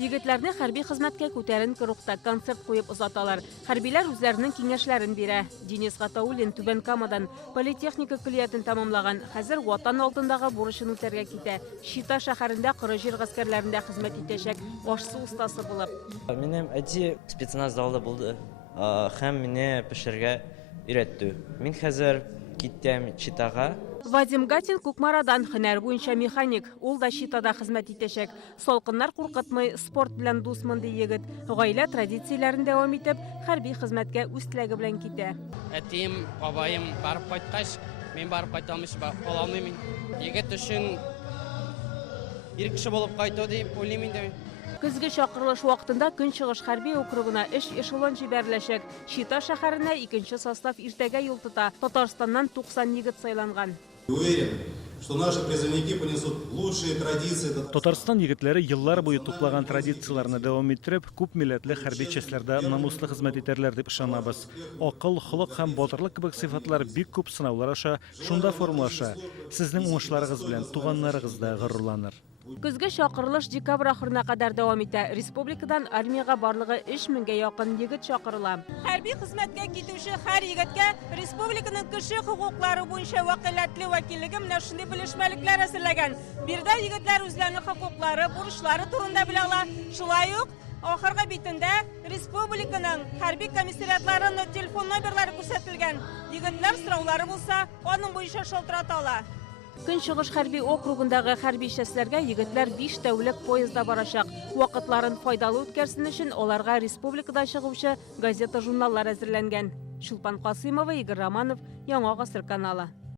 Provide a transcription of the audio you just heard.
Егетләрне хәрби хезмәткә күтәренке рухта концерт куеп озаталар. Хәрбиләр үзләренең киңәшләрен бирә. Денис Гатауллин Түбән Камадан политехника көллиятен тамамлаган. Хәзер ватан алдындагы бурычын үтәргә китә. Шита шәһәрендә коры җир гаскәрләрендә хезмәт итәчәк. Ашсу устасы булып. Минем әти спецназ залда булды. Һәм мине пешерергә өйрәтте. Мин хәзер киттем Читага. Вадим Гатин Кукмарадан һөнәр буенча механик. Ул да Читада хезмәт итәчәк. Салкыннар куркытмый, спорт белән дусмын ди егет. Гаилә традицияләрен дәвам итеп, хәрби хезмәткә үз теләге белән китә. Әтием, бабаем барып кайткач, мин барып кайталмыйм, ала алмыйм. Егет өчен ир кеше булып кайту дип уйлыйм инде. Көзге чакырылыш вакытында Көнчыгыш хәрби округына 3 эшелон җибәреләчәк. Чита шәһәренә 2нче состав иртәгә юл тота. Татарстаннан 90 егет сайланган. Уверен, что наши призывники понесут лучшие традиции. Татарстан егетләре еллар буе туплаган традицияләрне дәвам иттереп, күп милләтле хәрби частьләрдә намуслы хезмәт итәрләр дип ышанабыз. Акыл, холык һәм батырлык кебек сыйфатлар бик күп сынаулар аша шунда формалаша. Сезнең уңышларыгыз белән туганнарыгыз да горурланыр. Көзге чакырылыш декабрь ахырына кадәр дәвам итә. Республикадан армиягә барлыгы 3000гә якын егет чакырыла. Хәрби хезмәткә китүче һәр егеткә республиканың кеше хокуклары буенча вәкаләтле вәкиллеге менә шундый белешмәлекләр әзерләгән. Бирдә егетләр үзләренең хокуклары, бурычлары турында белә ала. Шулай ук ахыргы битендә республиканың хәрби комиссариатларының телефон номерлары күрсәтелгән. Егетләр сораулары булса, аның буенча шалтырата ала. Көнчыгыш хәрби округындагы хәрби частьләргә егетләр 5 тәүлек поездда барачак. Вакытларын файдалы үткәрсен өчен аларга республикада чыгучы газета-журналлар әзерләнгән. Чулпан Касыймова, Игорь Романов, Яңа гасыр каналы.